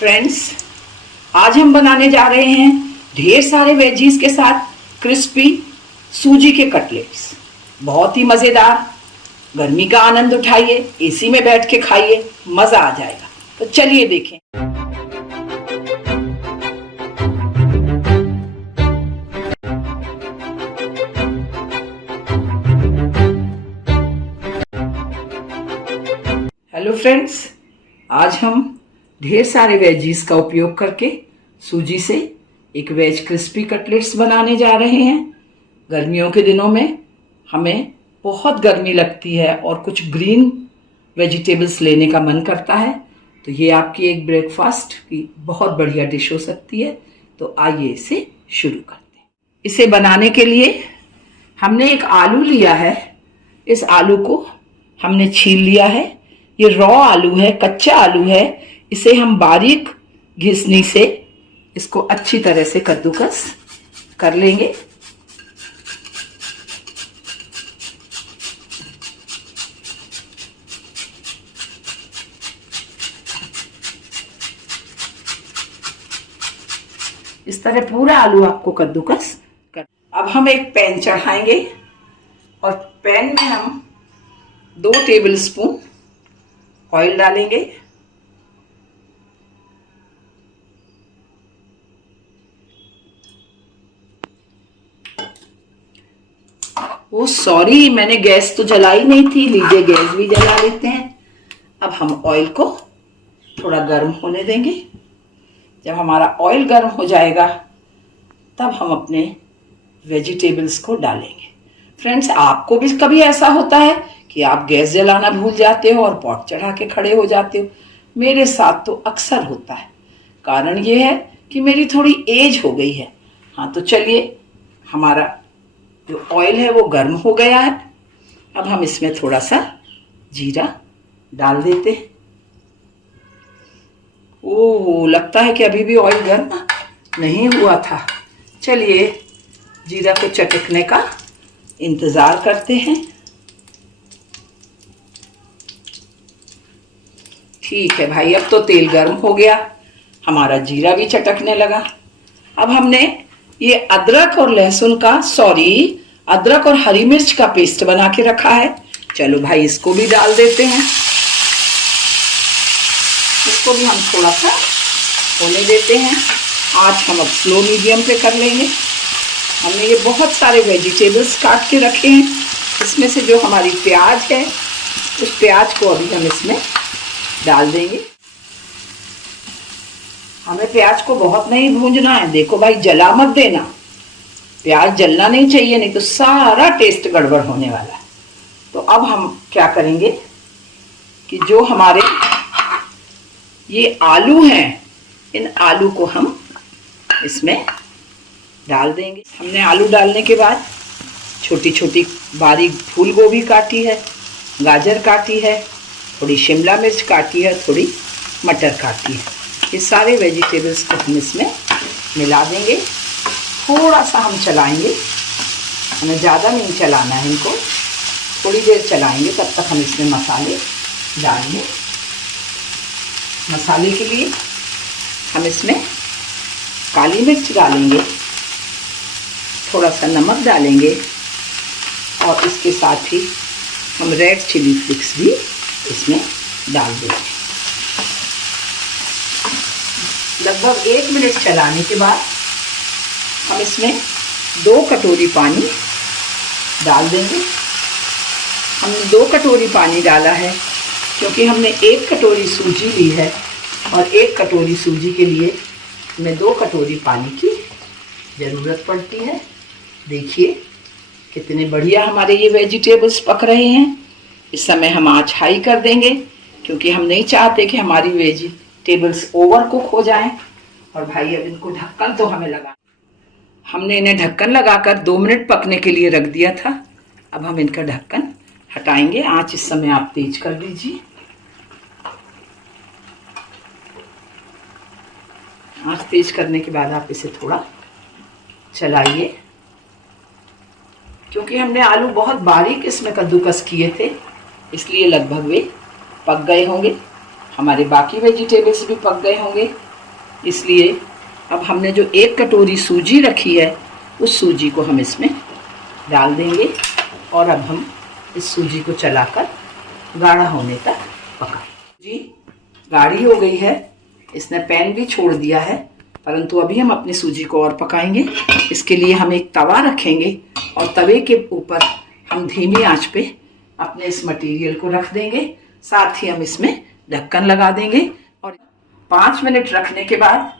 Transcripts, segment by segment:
Friends, आज हम बनाने जा रहे हैं ढेर सारे वेजीज के साथ क्रिस्पी सूजी के कटलेट्स। बहुत ही मज़ेदार। गर्मी का आनंद उठाइए, एसी में बैठ के खाइए, मज़ा आ जाएगा। तो चलिए देखें। हेलो फ्रेंड्स, आज हम ढेर सारे वेजीज का उपयोग करके सूजी से एक वेज क्रिस्पी कटलेट्स बनाने जा रहे हैं। गर्मियों के दिनों में हमें बहुत गर्मी लगती है और कुछ ग्रीन वेजिटेबल्स लेने का मन करता है, तो ये आपकी एक ब्रेकफास्ट की बहुत बढ़िया डिश हो सकती है। तो आइए इसे शुरू करते हैं। इसे बनाने के लिए हमने एक आलू लिया है। इस आलू को हमने छील लिया है। ये रॉ आलू है, कच्चा आलू है। इसे हम बारीक घिसनी से इसको अच्छी तरह से कद्दूकस कर लेंगे। इस तरह पूरा आलू आपको कद्दूकस कर। अब हम एक पैन चढ़ाएंगे और पैन में हम 2 टेबलस्पून ऑयल डालेंगे। वो सॉरी, मैंने गैस तो जलाई नहीं थी। लीजिए, गैस भी जला लेते हैं। अब हम ऑयल को थोड़ा गर्म होने देंगे। जब हमारा ऑयल गर्म हो जाएगा तब हम अपने वेजिटेबल्स को डालेंगे। फ्रेंड्स, आपको भी कभी ऐसा होता है कि आप गैस जलाना भूल जाते हो और पॉट चढ़ा के खड़े हो जाते हो? मेरे साथ तो अक्सर होता है। कारण ये है कि मेरी थोड़ी एज हो गई है। हाँ, तो चलिए, हमारा जो ऑयल है वो गर्म हो गया है। अब हम इसमें थोड़ा सा जीरा डाल देते हैं। ओह, लगता है कि अभी भी ऑयल गर्म नहीं हुआ था। चलिए, जीरा को चटकने का इंतज़ार करते हैं। ठीक है भाई, अब तो तेल गर्म हो गया, हमारा जीरा भी चटकने लगा। अब हमने ये अदरक और हरी मिर्च का पेस्ट बना के रखा है। चलो भाई, इसको भी डाल देते हैं। इसको भी हम थोड़ा सा होने देते हैं। आज हम अब स्लो मीडियम पे कर लेंगे। हमने ये बहुत सारे वेजिटेबल्स काट के रखे हैं। इसमें से जो हमारी प्याज है, उस प्याज को अभी हम इसमें डाल देंगे। हमें प्याज को बहुत नहीं भूंजना है। देखो भाई, जला मत देना। प्याज जलना नहीं चाहिए, नहीं तो सारा टेस्ट गड़बड़ होने वाला है। तो अब हम क्या करेंगे कि जो हमारे ये आलू हैं, इन आलू को हम इसमें डाल देंगे। हमने आलू डालने के बाद छोटी छोटी बारीक फूल गोभी काटी है, गाजर काटी है, थोड़ी शिमला मिर्च काटी है, थोड़ी मटर काटी है। ये सारे वेजिटेबल्स को हम इसमें मिला देंगे। थोड़ा सा हम चलाएंगे, हमें ज़्यादा नहीं चलाना है इनको। थोड़ी देर चलाएंगे, तब तक हम इसमें मसाले डालेंगे। मसाले के लिए हम इसमें काली मिर्च डालेंगे, थोड़ा सा नमक डालेंगे और इसके साथ ही हम रेड चिली फ्लेक्स भी इसमें डाल देंगे। लगभग 1 मिनट चलाने के बाद हम इसमें 2 कटोरी पानी डाल देंगे। हमने 2 कटोरी पानी डाला है क्योंकि हमने 1 कटोरी सूजी ली है और 1 कटोरी सूजी के लिए हमें 2 कटोरी पानी की ज़रूरत पड़ती है। देखिए कितने बढ़िया हमारे ये वेजिटेबल्स पक रहे हैं। इस समय हम आँच हाई कर देंगे क्योंकि हम नहीं चाहते कि हमारी वेजिटेबल्स ओवर कुक हो जाएं। और भाई, अब इनको ढक्कन तो हमें लगा, हमने इन्हें ढक्कन लगाकर 2 मिनट पकने के लिए रख दिया था। अब हम इनका ढक्कन हटाएंगे। आँच इस समय आप तेज कर लीजिए। आँच तेज करने के बाद आप इसे थोड़ा चलाइए। क्योंकि हमने आलू बहुत बारीक इसमें कद्दूकस किए थे, इसलिए लगभग वे पक गए होंगे। हमारे बाकी वेजिटेबल्स भी पक गए होंगे। इसलिए अब हमने जो 1 कटोरी सूजी रखी है उस सूजी को हम इसमें डाल देंगे और अब हम इस सूजी को चलाकर गाढ़ा होने तक पकाएं। जी गाढ़ी हो गई है, इसने पैन भी छोड़ दिया है, परंतु अभी हम अपनी सूजी को और पकाएंगे। इसके लिए हम एक तवा रखेंगे और तवे के ऊपर हम धीमी आंच पे अपने इस मटेरियल को रख देंगे। साथ ही हम इसमें ढक्कन लगा देंगे और 5 मिनट रखने के बाद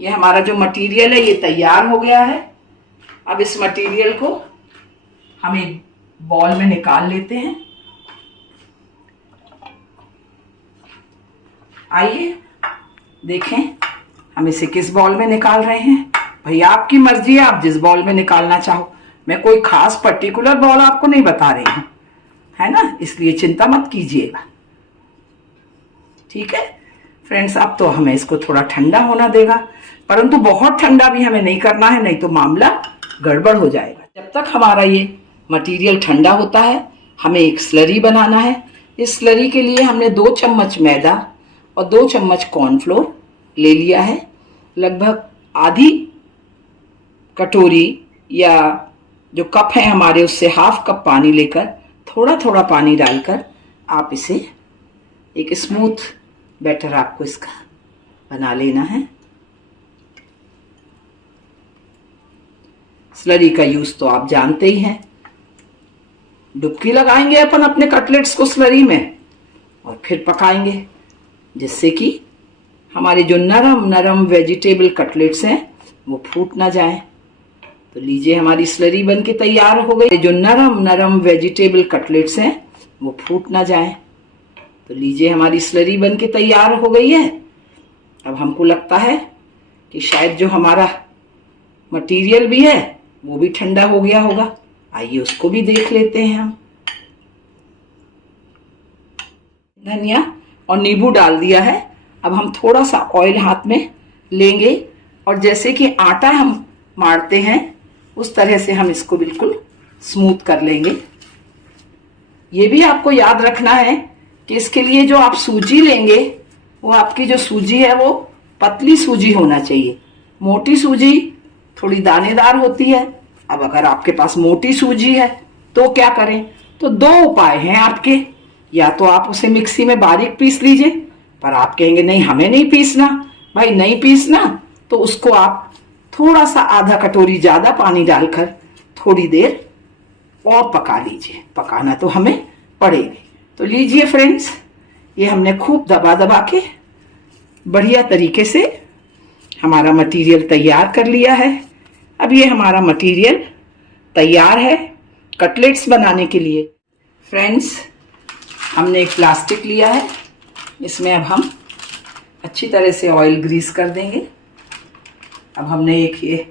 ये हमारा जो मटेरियल है ये तैयार हो गया है। अब इस मटेरियल को हम एक बॉल में निकाल लेते हैं। आइए देखें हम इसे किस बॉल में निकाल रहे हैं। भाई आपकी मर्जी है, आप जिस बॉल में निकालना चाहो। मैं कोई खास पर्टिकुलर बॉल आपको नहीं बता रही हूं, है ना, इसलिए चिंता मत कीजिएगा। ठीक है फ्रेंड्स, अब तो हमें इसको थोड़ा ठंडा होना देगा, परंतु बहुत ठंडा भी हमें नहीं करना है, नहीं तो मामला गड़बड़ हो जाएगा। जब तक हमारा ये मटेरियल ठंडा होता है हमें एक स्लरी बनाना है। इस स्लरी के लिए हमने 2 चम्मच मैदा और 2 चम्मच कॉर्नफ्लोर ले लिया है। लगभग आधी कटोरी या जो कप है हमारे उससे ½ कप पानी लेकर थोड़ा थोड़ा पानी डालकर आप इसे एक स्मूथ बैटर आपको इसका बना लेना है। स्लरी का यूज तो आप जानते ही हैं, डुबकी लगाएंगे अपन अपने कटलेट्स को स्लरी में और फिर पकाएंगे, जिससे कि हमारे जो नरम नरम वेजिटेबल कटलेट्स हैं वो फूट ना जाए। तो लीजिए हमारी स्लरी बन के तैयार हो गई। जो नरम नरम वेजिटेबल कटलेट्स हैं वो फूट ना जाए। तो लीजिए हमारी स्लरी बन के तैयार हो गई है। अब हमको लगता है कि शायद जो हमारा मटेरियल भी है वो भी ठंडा हो गया होगा। आइए उसको भी देख लेते हैं हम। धनिया और नींबू डाल दिया है। अब हम थोड़ा सा ऑयल हाथ में लेंगे और जैसे कि आटा हम मारते हैं उस तरह से हम इसको बिल्कुल स्मूथ कर लेंगे। ये भी आपको याद रखना है कि इसके लिए जो आप सूजी लेंगे वो आपकी जो सूजी है वो पतली सूजी होना चाहिए। मोटी सूजी थोड़ी दानेदार होती है। अब अगर आपके पास मोटी सूजी है तो क्या करें, तो 2 उपाय हैं आपके। या तो आप उसे मिक्सी में बारीक पीस लीजिए, पर आप कहेंगे नहीं हमें नहीं पीसना। भाई नहीं पीसना तो उसको आप थोड़ा सा आधा कटोरी ज्यादा पानी डालकर थोड़ी देर और पका लीजिए। पकाना तो हमें पड़ेगी। तो लीजिए फ्रेंड्स, ये हमने खूब दबा दबा के बढ़िया तरीके से हमारा मटेरियल तैयार कर लिया है। अब ये हमारा मटेरियल तैयार है कटलेट्स बनाने के लिए। फ्रेंड्स, हमने एक प्लास्टिक लिया है, इसमें अब हम अच्छी तरह से ऑयल ग्रीस कर देंगे। अब हमने एक ये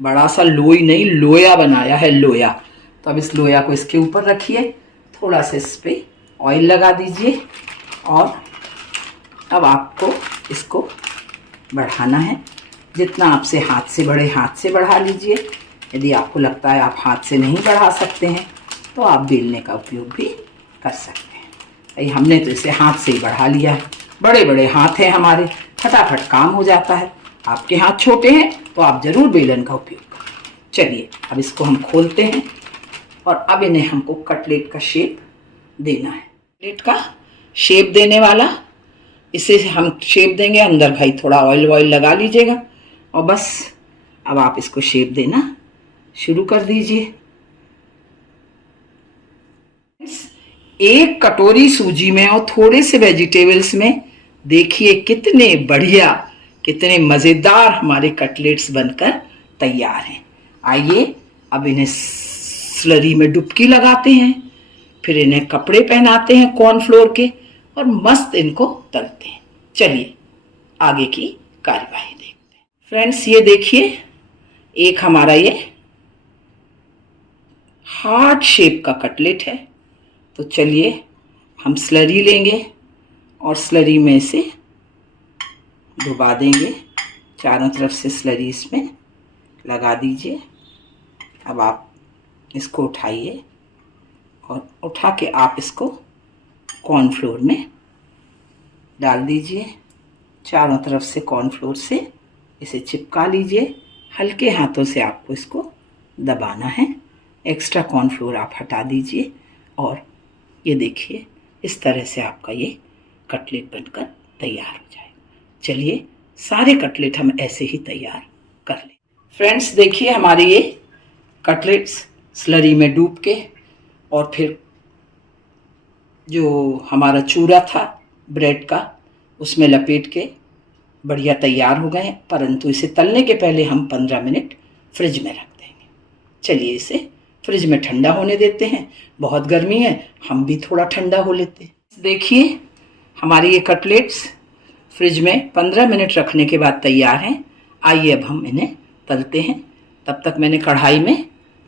बड़ा सा लोई नहीं लोया बनाया है, लोया। तो अब इस लोया को इसके ऊपर रखिए, थोड़ा सा इस पे ऑयल लगा दीजिए और अब आपको इसको बढ़ाना है। जितना आपसे हाथ से बढ़े हाथ से बढ़ा लीजिए। यदि आपको लगता है आप हाथ से नहीं बढ़ा सकते हैं तो आप बेलने का उपयोग भी कर सकते हैं। भाई हमने तो इसे हाथ से ही बढ़ा लिया है। बड़े बड़े हाथ हैं हमारे, फटाफट काम हो जाता है। आपके हाथ छोटे हैं तो आप जरूर बेलन का उपयोग करें। चलिए अब इसको हम खोलते हैं और अब इन्हें हमको कटलेट का शेप देना है। कटलेट का शेप देने वाला इसे हम शेप देंगे। अंदर भाई थोड़ा ऑयल लगा लीजिएगा और बस अब आप इसको शेप देना शुरू कर दीजिए। 1 कटोरी सूजी में और थोड़े से वेजिटेबल्स में देखिए कितने बढ़िया कितने मज़ेदार हमारे कटलेट्स बनकर तैयार हैं। आइए अब इन्हें स्लरी में डुबकी लगाते हैं, फिर इन्हें कपड़े पहनाते हैं कॉर्नफ्लोर के और मस्त इनको तलते हैं। चलिए आगे की कार्यवाही देखते हैं। फ्रेंड्स, ये देखिए एक हमारा ये हार्ट शेप का कटलेट है। तो चलिए हम स्लरी लेंगे और स्लरी में इसे डुबा देंगे। चारों तरफ से स्लरी इसमें लगा दीजिए। अब आप इसको उठाइए और उठा के आप इसको कॉर्नफ्लोर में डाल दीजिए चारों तरफ से कॉर्नफ्लोर से इसे चिपका लीजिए। हल्के हाथों से आपको इसको दबाना है। एक्स्ट्रा कॉर्नफ्लोर आप हटा दीजिए और ये देखिए इस तरह से आपका ये कटलेट बनकर तैयार हो जाएगा। चलिए सारे कटलेट हम ऐसे ही तैयार कर लें। फ्रेंड्स देखिए हमारे ये कटलेट्स स्लरी में डूब के और फिर जो हमारा चूरा था ब्रेड का उसमें लपेट के बढ़िया तैयार हो गए हैं, परंतु इसे तलने के पहले हम 15 मिनट फ्रिज में रख देंगे। चलिए इसे फ्रिज में ठंडा होने देते हैं। बहुत गर्मी है, हम भी थोड़ा ठंडा हो लेते हैं। देखिए हमारे ये कटलेट्स फ्रिज में 15 मिनट रखने के बाद तैयार हैं। आइए अब हम इन्हें तलते हैं। तब तक मैंने कढ़ाई में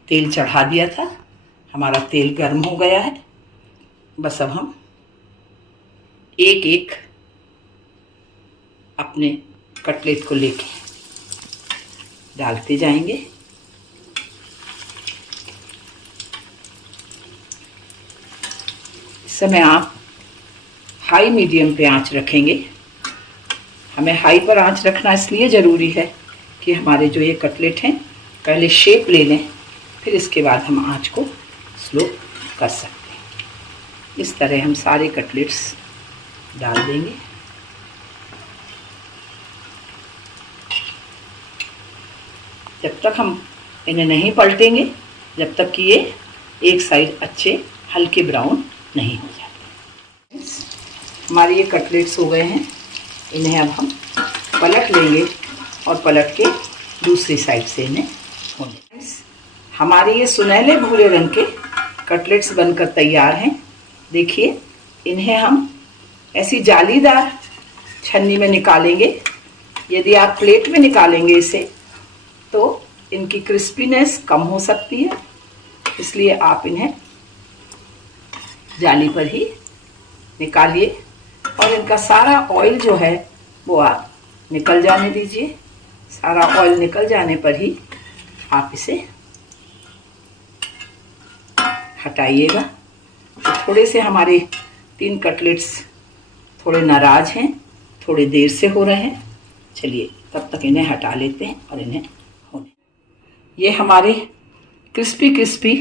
तेल चढ़ा दिया था। हमारा तेल गर्म हो गया है। बस अब हम एक एक अपने कटलेट को लेके डालते जाएंगे। इस समय आप हाई मीडियम पे आंच रखेंगे। हमें हाई पर आंच रखना इसलिए ज़रूरी है कि हमारे जो ये कटलेट हैं पहले शेप ले लें, फिर इसके बाद हम आंच को स्लो कर सकते हैं। इस तरह हम सारे कटलेट्स डाल देंगे। जब तक हम इन्हें नहीं पलटेंगे, जब तक कि ये एक साइड अच्छे हल्के ब्राउन नहीं हो जाते। हमारे ये कटलेट्स हो गए हैं। इन्हें अब हम पलट लेंगे और पलट के दूसरी साइड से इन्हें होने। हमारे ये सुनहले भूरे रंग के कटलेट्स बनकर तैयार हैं। देखिए इन्हें हम ऐसी जालीदार छन्नी में निकालेंगे। यदि आप प्लेट में निकालेंगे इसे तो इनकी क्रिस्पीनेस कम हो सकती है, इसलिए आप इन्हें जाली पर ही निकालिए और इनका सारा ऑयल जो है वो आप निकल जाने दीजिए। सारा ऑयल निकल जाने पर ही आप इसे हटाइएगा। तो थोड़े से हमारे 3 कटलेट्स थोड़े नाराज हैं, थोड़े देर से हो रहे हैं। चलिए तब तक इन्हें हटा लेते हैं और इन्हें होने। ये हमारे क्रिस्पी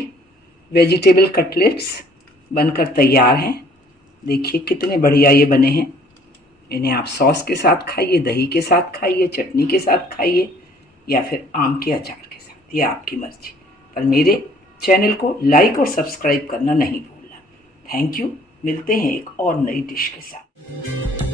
वेजिटेबल कटलेट्स बनकर तैयार हैं। देखिए कितने बढ़िया ये बने हैं। इन्हें आप सॉस के साथ खाइए, दही के साथ खाइए, चटनी के साथ खाइए या फिर आम के अचार के साथ, ये आपकी मर्जी। पर मेरे चैनल को लाइक और सब्सक्राइब करना नहीं भूलना। Thank you. मिलते हैं एक और नई डिश के साथ।